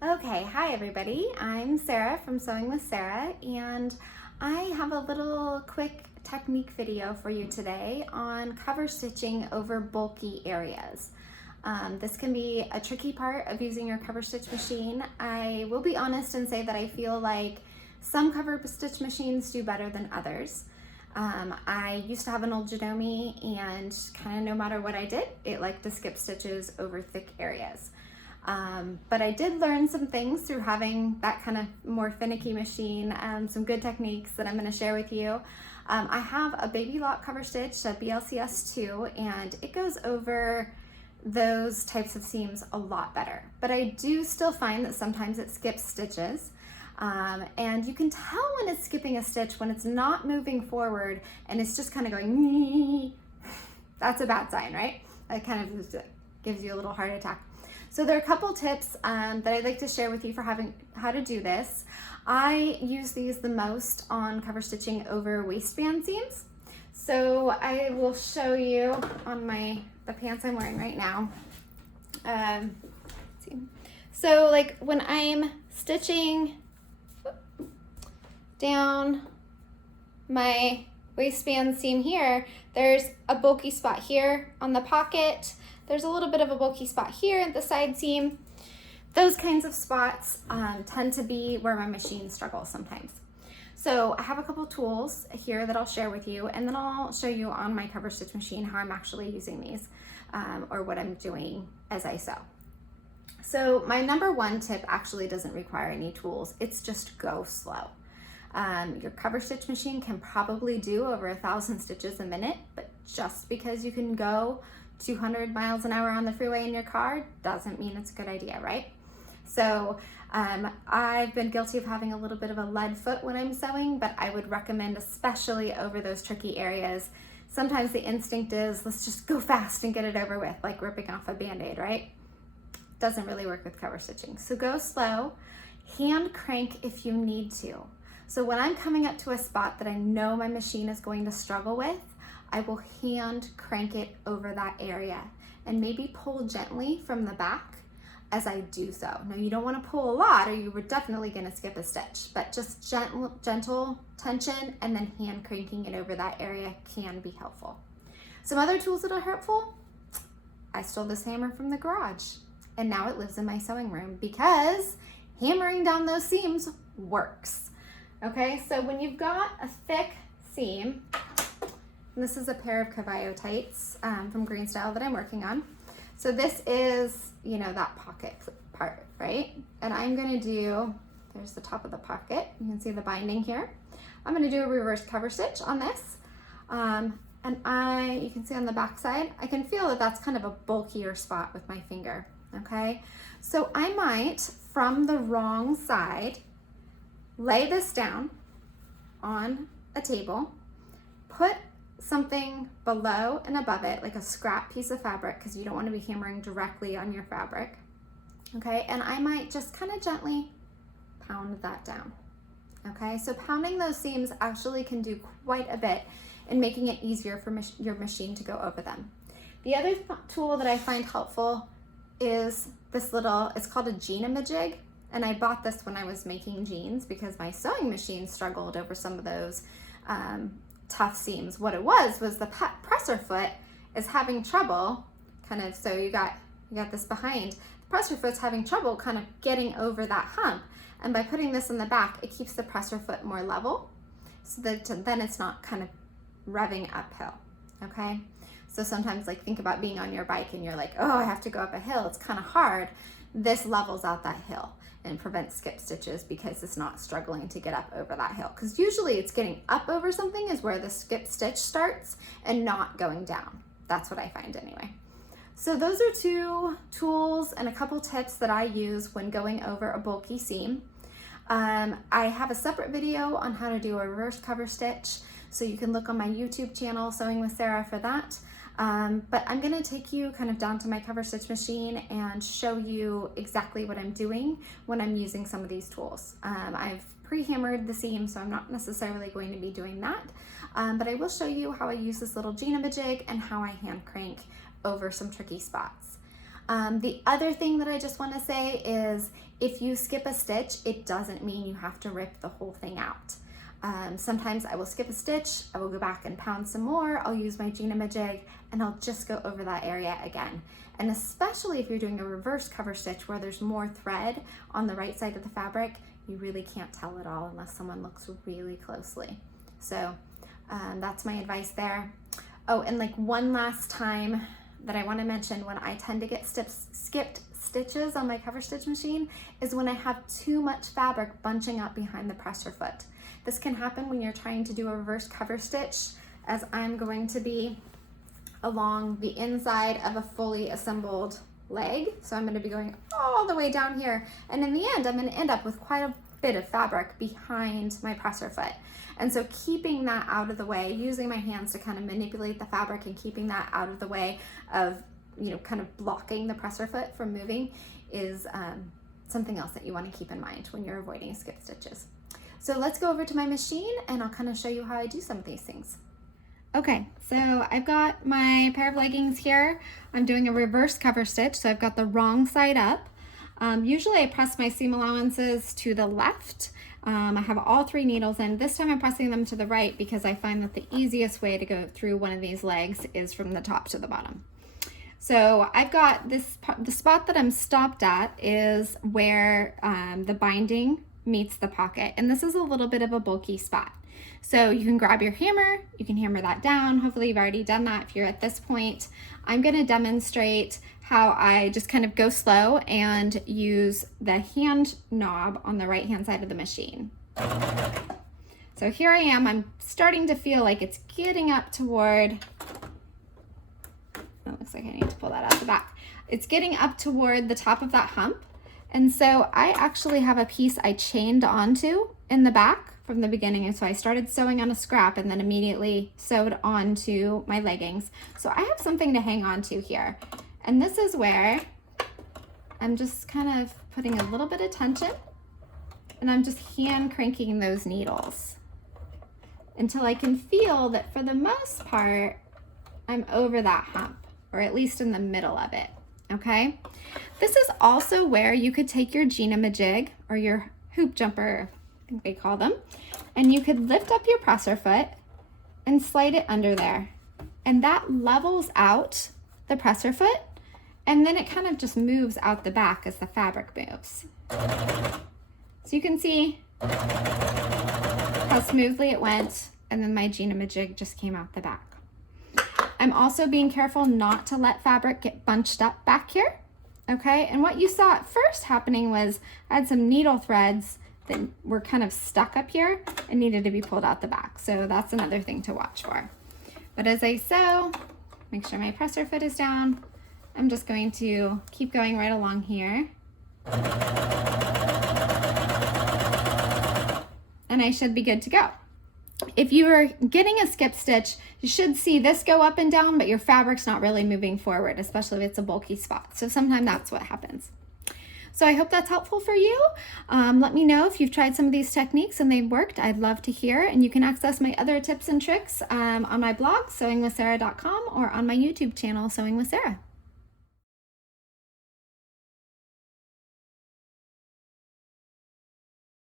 Okay, hi everybody. I'm Sarah from Sewing with Sarah, and I have a little quick technique video for you today on cover stitching over bulky areas. This can be a tricky part of using your cover stitch machine. I will be honest and say that I feel like some cover stitch machines do better than others. I used to have an old Janome, and kind of no matter what I did, it liked to skip stitches over thick areas. But I did learn some things through having that kind of more finicky machine, some good techniques that I'm going to share with you. I have a baby lock cover stitch, a BLCS2, and it goes over those types of seams a lot better. But I do still find that sometimes it skips stitches. And you can tell when it's skipping a stitch when it's not moving forward and it's just kind of going, that's a bad sign, right? That kind of gives you a little heart attack. So there are a couple tips that I'd like to share with you for how to do this. I use these the most on cover stitching over waistband seams. So I will show you on the pants I'm wearing right now. Let's see. So like when I'm stitching down my waistband seam here, there's a bulky spot here on the pocket. There's a little bit of a bulky spot here at the side seam. Those kinds of spots tend to be where my machine struggles sometimes. So I have a couple tools here that I'll share with you, and then I'll show you on my cover stitch machine how I'm actually using these or what I'm doing as I sew. So my number one tip actually doesn't require any tools. It's just go slow. Your cover stitch machine can probably do over 1,000 stitches a minute, but just because you can go 200 miles an hour on the freeway in your car doesn't mean it's a good idea, right? So I've been guilty of having a little bit of a lead foot when I'm sewing, but I would recommend, especially over those tricky areas, sometimes the instinct is let's just go fast and get it over with, like ripping off a band-aid, right? Doesn't really work with cover stitching. So go slow, hand crank if you need to. So when I'm coming up to a spot that I know my machine is going to struggle with, I will hand crank it over that area and maybe pull gently from the back as I do so. Now you don't want to pull a lot or you were definitely going to skip a stitch, but just gentle tension and then hand cranking it over that area can be helpful. Some other tools that are helpful, I stole this hammer from the garage and now it lives in my sewing room because hammering down those seams works. Okay, so when you've got a thick seam, this is a pair of Cavallo tights from Green Style that I'm working on. So this is, that pocket part, right? And I'm gonna do, there's the top of the pocket. You can see the binding here. I'm gonna do a reverse cover stitch on this. And you can see on the back side, I can feel that that's kind of a bulkier spot with my finger, okay? So I might, from the wrong side, lay this down on a table, put something below and above it, like a scrap piece of fabric, because you don't want to be hammering directly on your fabric, okay? And I might just kind of gently pound that down, okay? So pounding those seams actually can do quite a bit in making it easier for your machine to go over them. The other tool that I find helpful is this little, it's called a Jean-a-majig, and I bought this when I was making jeans because my sewing machine struggled over some of those tough seams. What it was the presser foot is having trouble so you got this behind. The presser foot's having trouble kind of getting over that hump, and by putting this in the back, it keeps the presser foot more level so that then it's not kind of revving uphill, okay? So sometimes like think about being on your bike and you're like, oh, I have to go up a hill, it's kind of hard. This levels out that hill and prevents skip stitches because it's not struggling to get up over that hill. Because usually it's getting up over something is where the skip stitch starts and not going down. That's what I find anyway. So those are two tools and a couple tips that I use when going over a bulky seam. I have a separate video on how to do a reverse cover stitch, so you can look on my YouTube channel, Sewing with Sarah, for that. But I'm gonna take you kind of down to my cover stitch machine and show you exactly what I'm doing when I'm using some of these tools. I've pre-hammered the seam, so I'm not necessarily going to be doing that, but I will show you how I use this little Jean-a-majig and how I hand crank over some tricky spots. The other thing that I just want to say is If you skip a stitch, it doesn't mean you have to rip the whole thing out. Sometimes I will skip a stitch, I will go back and pound some more, I'll use my Jig, and I'll just go over that area again. And especially if you're doing a reverse cover stitch where there's more thread on the right side of the fabric, you really can't tell it all unless someone looks really closely. So that's my advice there. Oh, and like one last time that I want to mention, when I tend to get skipped stitches on my cover stitch machine is when I have too much fabric bunching up behind the presser foot. This can happen when you're trying to do a reverse cover stitch, as I'm going to be along the inside of a fully assembled leg. So I'm going to be going all the way down here, and in the end I'm going to end up with quite a bit of fabric behind my presser foot. And so keeping that out of the way, using my hands to kind of manipulate the fabric and keeping that out of the way of, you know, kind of blocking the presser foot from moving is something else that you want to keep in mind when you're avoiding skip stitches. So let's go over to my machine and I'll kind of show you how I do some of these things. Okay, so I've got my pair of leggings here. I'm doing a reverse cover stitch, so I've got the wrong side up. Usually I press my seam allowances to the left. I have all 3 needles in. This time I'm pressing them to the right because I find that the easiest way to go through one of these legs is from the top to the bottom. So I've got this, the spot that I'm stopped at is where the binding meets the pocket, and this is a little bit of a bulky spot. So you can grab your hammer, you can hammer that down. Hopefully you've already done that if you're at this point. I'm going to demonstrate how I just kind of go slow and use the hand knob on the right hand side of the machine. So here I am, I'm starting to feel like it's getting up toward, it looks like I need to pull that out the back. It's getting up toward the top of that hump. And so I actually have a piece I chained onto in the back from the beginning. And so I started sewing on a scrap and then immediately sewed onto my leggings. So I have something to hang on to here. And this is where I'm just kind of putting a little bit of tension, and I'm just hand cranking those needles until I can feel that for the most part, I'm over that hump, or at least in the middle of it, okay? This is also where you could take your jig or your hoop jumper, I think they call them, and you could lift up your presser foot and slide it under there. And that levels out the presser foot, and then it kind of just moves out the back as the fabric moves. So you can see how smoothly it went, and then my jig just came out the back. I'm also being careful not to let fabric get bunched up back here, okay? And what you saw at first happening was I had some needle threads that were kind of stuck up here and needed to be pulled out the back. So that's another thing to watch for. But as I sew, make sure my presser foot is down. I'm just going to keep going right along here. And I should be good to go. If you are getting a skip stitch, you should see this go up and down, but your fabric's not really moving forward, especially if it's a bulky spot. So sometimes that's what happens. So I hope that's helpful for you. Let me know if you've tried some of these techniques and they've worked. I'd love to hear. And you can access my other tips and tricks on my blog, sewingwithsarah.com, or on my YouTube channel, Sewing with Sarah.